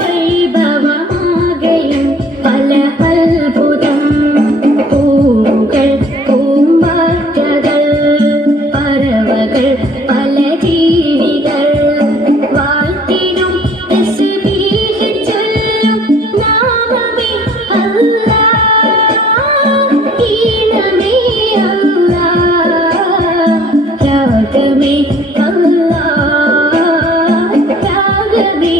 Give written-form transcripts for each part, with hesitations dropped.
വൈഭവമാകയും പല അത്ഭുതം പൂവുകൾ പൂമ്പാറ്റകൾ പറവകൾ പല ജീവികൾ വാഴ്ത്തിനും തസ്ബീഹ് ചൊല്ലും നാമമേ അല്ലാഹ് ഈണമേ അല്ലാഹ് രാഗമേ അല്ലാഹ് രാഗമേ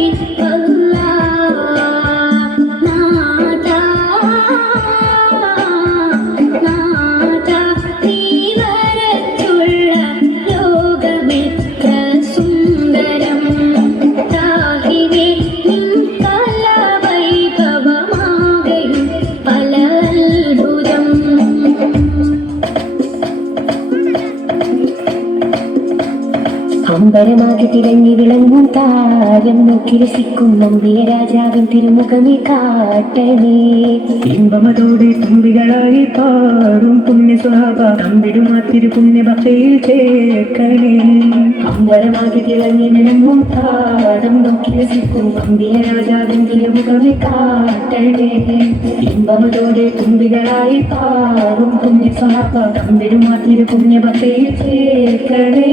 അമ്പരമാകെ തിളങ്ങി വിളങ്ങും താരം നോക്കി രസിക്കും നമ്പിയ രാജാവിൻ തിരുമുഖമേ കാട്ടണേ ഇമ്പമതോടെ തുമ്പികളായി പാടും പുണ്യ സ്വഭാവ തമ്പിടും ആ തിരു പുണ്യ ഭക്തിയിൽ ചേർക്കണേ അമ്പരമാകെ തിളങ്ങി വിളങ്ങും താരം നോക്കി രസിക്കും നമ്പിയ രാജാവിൻ തിരുമുഖമേ കാട്ടണേ ഇമ്പമതോടെ തുമ്പികളായി പാടും പുണ്യ സ്വഭാവ തമ്പിടും ആ തിരു പുണ്യ ഭക്തിയിൽ ചേർക്കണേ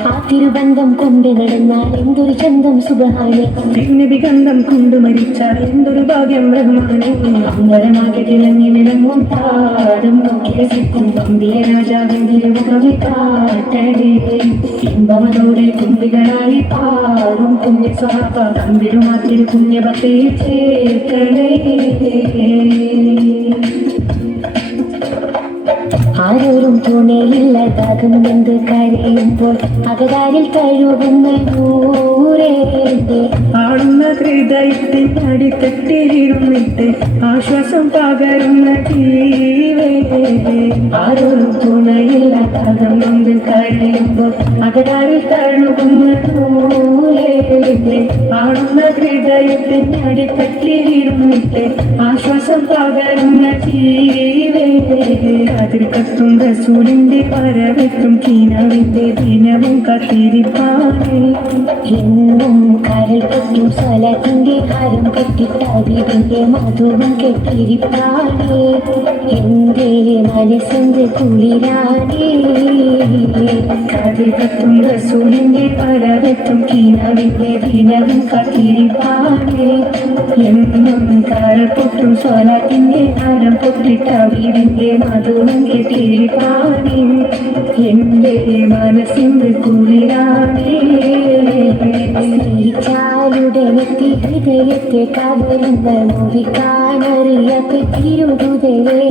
ആ തിരുബന്ധം കൊണ്ട് നടന്നാൽ എന്തൊരു ചന്തം സുബഹാനെ തിരുനബിഗന്ധം കൊണ്ട് മരിച്ചാൽ എന്തൊരു ഭാഗ്യം റഹ്മാനെ അമ്പരമാകെ തിളങ്ങി വിളങ്ങും താരം നോക്കി രസിക്കും നമ്പിയ രാജാവിൻ തിരുമുഖമേ കാട്ടണേ ഇമ്പമതോടെ തുമ്പികളായി പാടും പുണ്യ സ്വഭാവ തമ്പിടും ആ തിരു പുണ്യ ഭക്തിയിൽ ചേർക്കണേ ആരോരും തുണയില്ലാതാകും എന്ത് കരയുമ്പോൾ അകതാരിൽ കഴുകുന്ന നൂറേ ആടുന്ന ഹൃദയത്തിൽ അടിത്തട്ടിയിരുന്നിട്ട് ആശ്വാസം പകരുന്ന ജീവേ ആരോരും തുണയില്ലാതാകും എന്ത് കരയുമ്പോൾ അകതാരിൽ കഴുകുന്ന നൂറേ ആടുന്ന ഹൃദയത്തിൽ അടിത്തട്ടിയിരുന്നിട്ട് ആശ്വാസം പകരുന്ന ജീവേ അതിൽ കത്തും റസൂലിന്റെ പരവെത്തും കീനാവിന്റെ ദിനവും കത്തിരിപ്പാണേ എന്നും കരൽ കെട്ടും സ്വലത്തിന്റെ ഹരം കെട്ടിട്ടതിന്റെ മധുവും കെട്ടിരിപ്പാണേ എന്റെ മനസ്സിന്റെ കുളിരാണേ അതിൽ കത്തും റസൂലിന്റെ പരവെത്തും കീനാവിന്റെ ദിനവും കത്തിരിപ്പാണേ എന്നും കരൽ പൊട്ടും സ്വലത്തിന്റെ ഹരം പൊട്ടിട്ടതിന്റെ മധുവും കെട്ടിരിപ്പാണേ എന്റെ മനസ്സിന്റെ കുളിരാണേ സ്നേഹിച്ചാലുടനെത്തി ഹൃദയത്തെ കവരുന്ന നോവിക്കാനറിയാത്ത തിരുതുതരേ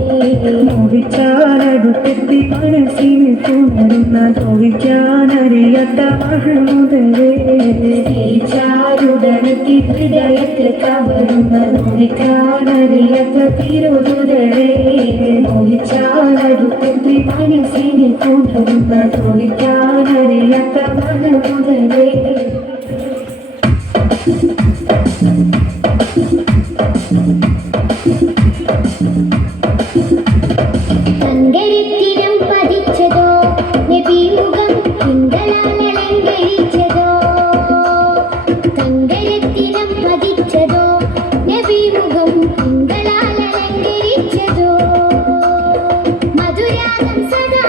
നോവിച്ചാലടുത്തെത്തി മനസ്സിന് തുണരുന്ന നോവിക്കാനറിയാത്ത മഹമുതരേ സ്നേഹിച്ചാലുടനെത്തി ഹൃദയത്തെ കവരുന്ന നോവിക്കാനറിയാത്ത തിരുതുതരേ നോവിച്ചാലടുത്തെത്തി മനസ്സിന് തുണരുന്ന നോവിക്കാനറിയാത്ത മഹമുതരേ തങ്കരത്തിനം പതിച്ചതോ നബിമുഖം തിങ്കളാലങ്കരിച്ചതോ തങ്കരത്തിനം പതിച്ചതോ നബിമുഖം തിങ്കളാലങ്കരിച്ചതോ മധുരാഗം സദാ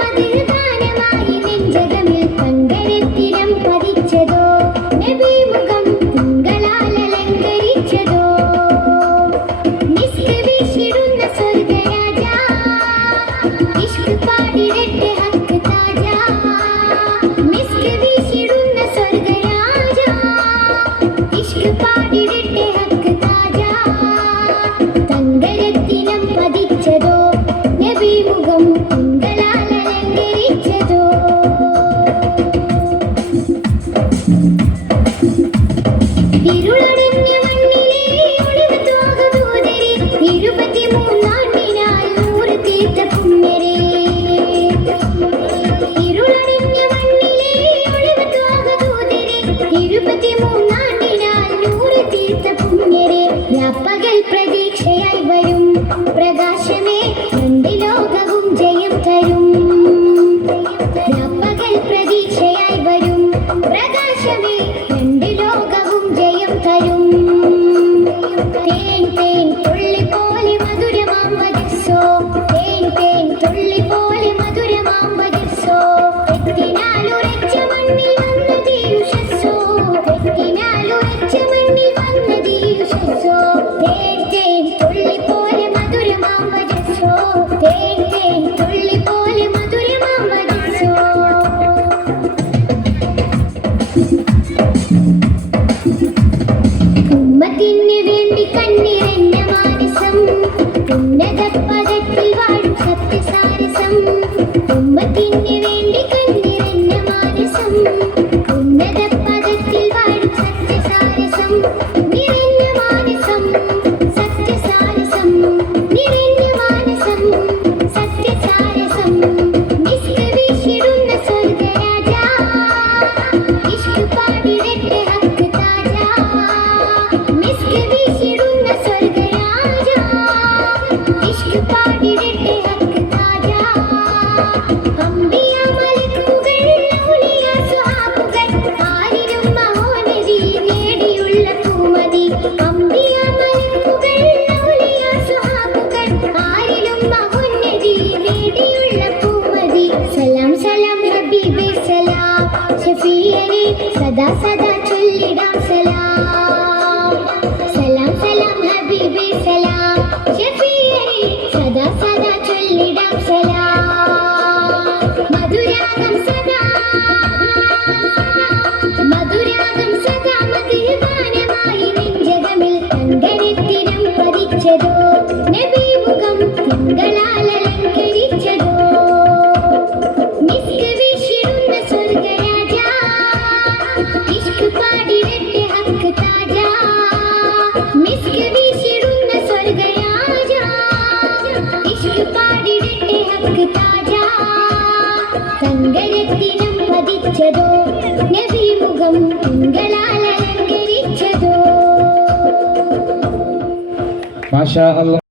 മധുരഗാനമായി നെഞ്ചകമിൽ തങ്കരത്തിനം പതിച്ചതോ നബിമുഖം തിങ്കളാലങ്കരിച്ചതോ മിസ്ക് വീശിടുന്ന സ്വർഗരാജ ഇഷ്ക് പാടിടട്ടെ ഹക്ക് താജ മിസ്ക് വീശിടുന്ന സ്വർഗരാജ ഇഷ്ക് പാടിടട്ടെ ഹക്ക് താജ തങ്കരത്തിനം പതിച്ചതോ നബിമുഖം തിങ്കളാലങ്കരിച്ചതോ ഇരുളടഞ്ഞ മണ്ണിലെ ഒളിവ് ത്വാഗദൂതരെ 23 ആണ്ടിനാൽ 100 തീർത്ത പുണ്യരേ അമ്പിയ മലക്കുകൾ ഔലിയ സ്വഹാബുകൾ ആരിലും മഹോന്നതി നേടിയുള്ള പൂമതി അമ്പിയ മലക്കുകൾ ഔലിയ സ്വഹാബുകൾ ആരിലും മഹോന്നതി നേടിയുള്ള പൂമതി സലാം സലാം ഹബീബേ സലാം ഷഫീഅനെ സദാ സദാ ചൊല്ലിടാം സലാം സലാം സലാം ഹബീബേ സലാം ഷഫീഅനെ സദാ സദാ ചൊല്ലിടാം സലാം മധുരാഗം സദാ മധുരാഗം സദാ മധുരഗാനമായി നെഞ്ചകമിൽ തങ്കരത്തിനം പതിച്ചതോ നബി മുഖം തിങ്കളാൽ അലങ്കരിച്ചതോ മിസ്ക് വീശിടുന്ന സ്വർഗരാജ ഇഷ്ക് പാടിടട്ടെ ഹക്ക് താജ മിസ്ക് വീശിടുന്ന സ്വർഗരാജ ഇഷ്ക് പാടിടട്ടെ ഹക്ക് താജ തങ്കരത്തിനം പതിച്ചതോ നബി മുഖം തിങ്കളാൽ അലങ്കരിച്ചതോ മാഷാ അല്ലാ.